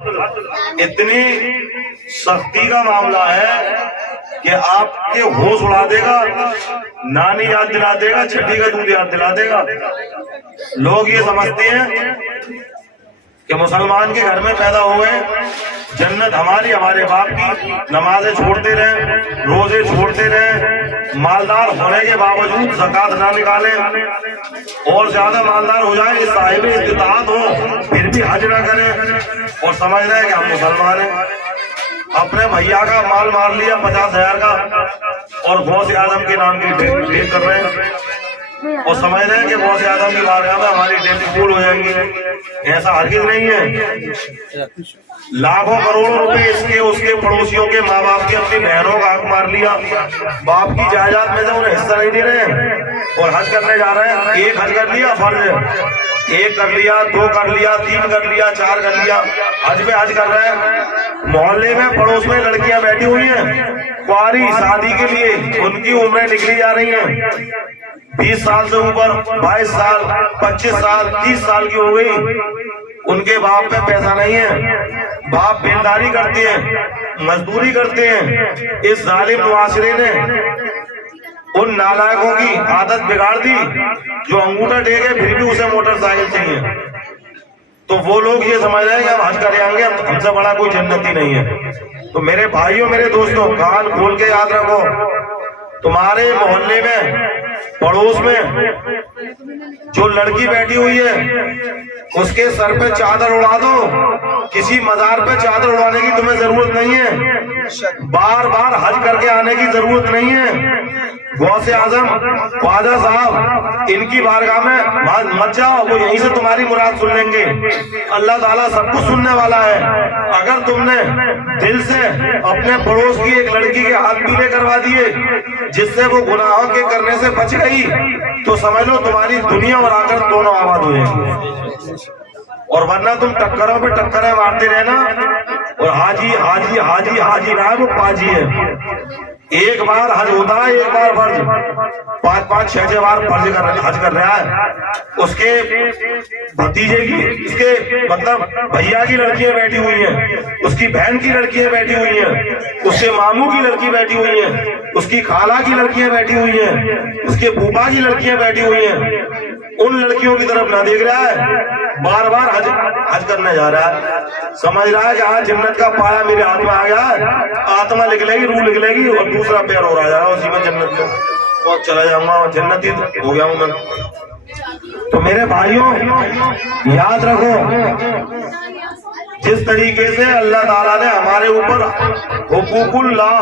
اتنی سختی کا معاملہ ہے کہ آپ کے ہوش اڑا دے گا، نانی یاد دلا دے گا، چھٹی کا دودھ یاد دلا دے گا۔ لوگ یہ سمجھتے ہیں کہ مسلمان کے گھر میں پیدا ہوئے، جنت ہماری، ہمارے باپ کی، نمازیں چھوڑتے رہیں، روزے چھوڑتے رہیں، مالدار ہونے کے باوجود زکوٰۃ نہ نکالیں، اور زیادہ مالدار ہو جائیں، صاحب استطاعت ہو پھر بھی حج نہ کریں، اور سمجھ رہے ہیں کہ ہم مسلمان ہیں۔ اپنے بھیا کا مال مار لیا 50,000 کا، اور غوث اعظم کے نام کی ڈیٹ کر رہے ہیں، اور سمجھ رہے ہیں کہ غوث اعظم کی بارگاہ میں ہماری ڈیٹ قبول ہو جائیں گی۔ ایسا ہرگز نہیں ہے۔ لاکھوں کروڑوں روپے اس کے پڑوسیوں کے ماں باپ کے اپنی بہنوں کا حق مار لیا، باپ کی جائیداد میں سے انہیں حصہ نہیں دے رہے ہیں، اور حج کرنے جا رہے ہیں۔ ایک حج کر لیا فرض ہے، ایک کر لیا، دو کر لیا، تین کر لیا، چار کر لیا، حج پہ حج کر رہے ہیں۔ محلے میں پڑوس میں لڑکیاں بیٹھی ہوئی ہیں کنواری شادی کے لیے، ان کی عمریں نکلی جا رہی ہیں، 20 سال سے اوپر، 22 سال، 25 سال، 30 سال کی ہو گئی، ان کے باپ پہ پیسہ نہیں ہے، باپ بیلداری کرتے ہیں، مزدوری کرتے ہیں۔ اس ظالم معاشرے نے ان نالائقوں کی عادت بگاڑ دی جو انگوٹھا ٹیکے پھر بھی اسے موٹر سائیکل چاہیے، تو وہ لوگ یہ سمجھ رہے ہیں کہ ہم حج کریں گے، ہم سے بڑا کوئی جنتی نہیں ہے۔ تو میرے بھائیوں، میرے دوستوں، کان کھول کے یاد رکھو، تمہارے محلے میں، پڑوس میں جو لڑکی بیٹھی ہوئی ہے اس کے سر پہ چادر اڑا دو، کسی مزار پہ چادر اڑانے کی تمہیں ضرورت نہیں ہے، بار بار حج کر کے آنے کی ضرورت نہیں ہے۔ غوث اعظم، خواجہ صاحب، ان کی بارگاہ میں مت جاؤ، وہ یہیں سے تمہاری مراد سن لیں گے۔ اللہ تعالیٰ سب کچھ سننے والا ہے۔ اگر تم نے دل سے اپنے پڑوس کی ایک لڑکی کے ہاتھ پیلے کروا دیے جس سے وہ گناہوں کے کرنے سے بچ گئی، تو سمجھ لو تمہاری دنیا اور آخرت دونوں آباد ہو جائیں گی، اور ورنہ تم ٹکروں پہ ٹکریں مارتے رہنا، اور حاجی حاجی حاجی حاجی نہ وہ پاجی ہے۔ ایک بار حج ہوتا ہے، ایک بار فرض، 5 6 بار فرض حج کر رہا ہے۔ اس کے بھتیجے کی، اس کے مطلب بھیا کی لڑکیاں بیٹھی ہوئی ہیں، اس کی بہن کی لڑکیاں بیٹھی ہوئی ہیں، اس کے ماموں کی لڑکی بیٹھی ہوئی ہیں، اس کی خالہ کی لڑکیاں بیٹھی ہوئی ہیں، اس کے پھوپھا کی لڑکیاں بیٹھی ہوئی ہیں۔ ان لڑکیوں کی طرف نہ دیکھ رہا ہے، بار بار حج کرنے جا رہا ہے، سمجھ رہا ہے کہ آج جنت کا پایا میرے ہاتھ میں آ گیا ہے، آتما نکلے گی، روح نکلے گی، اور دوسرا پیر اور آ جائے گا اسی میں جنت میں، اور چلا جاؤں گا، جنتی ہو گیا ہوں میں۔ تو میرے بھائیوں، یاد رکھو، جس طریقے سے اللہ تعالیٰ نے ہمارے اوپر حقوق اللہ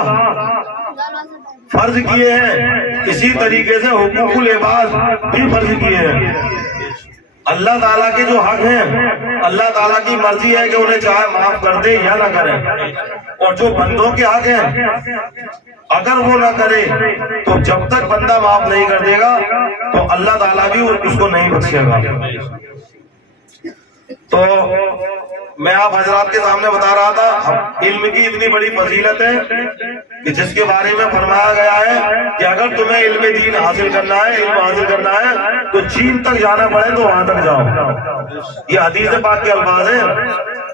فرض کیے ہیں، اسی طریقے سے حقوق العباد بھی فرض کیے ہیں۔ اللہ تعالیٰ کے جو حق ہیں، اللہ تعالیٰ کی مرضی ہے کہ انہیں چاہے معاف کر دے یا نہ کرے، اور جو بندوں کے حق ہیں اگر وہ نہ کرے تو جب تک بندہ معاف نہیں کر دے گا تو اللہ تعالیٰ بھی اس کو نہیں بخشے گا۔ تو میں آپ حضرات کے سامنے بتا رہا تھا، علم کی اتنی بڑی فضیلت ہے کہ جس کے بارے میں فرمایا گیا ہے کہ اگر تمہیں علم دین حاصل کرنا ہے، علم حاصل کرنا ہے تو چین تک جانا پڑے تو وہاں تک جاؤ۔ یہ حدیث پاک کے الفاظ ہیں،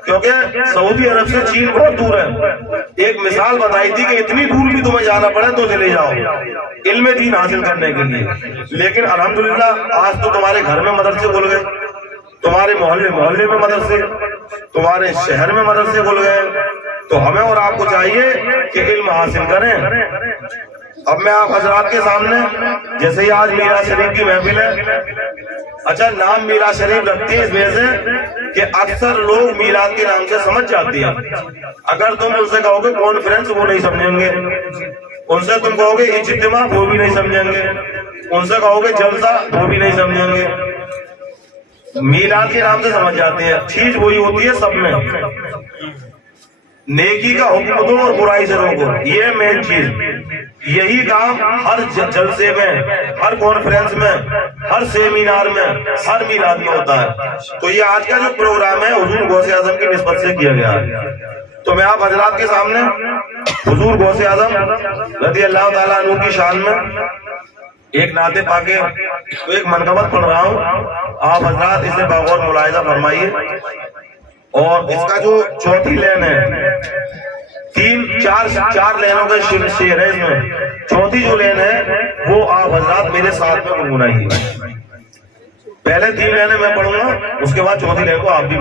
کیونکہ سعودی عرب سے چین بہت دور ہے۔ ایک مثال بتائی تھی کہ اتنی دور بھی تمہیں جانا پڑے تو چلے جاؤ علم دین حاصل کرنے کے لیے۔ لیکن الحمدللہ آج تو تمہارے گھر میں مدرسے کھل گئے، تمہارے محلے میں مدرسے، تمہارے شہر میں مدرسے کھل گئے، تو ہمیں اور آپ کو چاہیے کہ علم حاصل کریں۔ اب میں آپ حضرات کے سامنے، جیسے ہی آج میرا شریف کی محفل ہے، اچھا نام میرا شریف رکھتے ہیں اس وجہ سے کہ اکثر لوگ میلاد کے نام سے سمجھ جاتے ہیں۔ اگر تم ان سے کہو گے کانفرنس، وہ نہیں سمجھیں گے، ان سے تم کہو گے اجتماع، وہ بھی نہیں سمجھیں گے، ان سے کہو گے جلسہ، وہ بھی نہیں سمجھیں گے۔ میلاد کے نام سے سمجھ جاتے ہیں، چیز وہی ہوتی ہے سب میں، نیکی کا حکم دو اور برائی سے روکو، یہ مین چیز۔ یہی کام ہر جلسے میں، ہر کانفرنس میں، ہر سیمینار میں، ہر میلاد میں ہوتا ہے۔ تو یہ آج کا جو پروگرام ہے حضور غوث اعظم کی نسبت سے کیا گیا ہے۔ تو میں آپ حضرات کے سامنے حضور غوث اعظم رضی اللہ تعالیٰ عنہ کی شان میں ایک نعت پاک ایک منقبت پڑھ رہا ہوں، آپ حضرات اسے بغور ملاحظہ فرمائیے۔ اور اس کا جو چوتھی لین ہے، چار لینوں کا شعر ہے اس میں، چوتھی جو لین ہے وہ آپ حضرات میرے ساتھ میں گنگنائیے. پہلے 3 لینیں میں پڑھوں گا، اس کے بعد چوتھی لین کو آپ بھی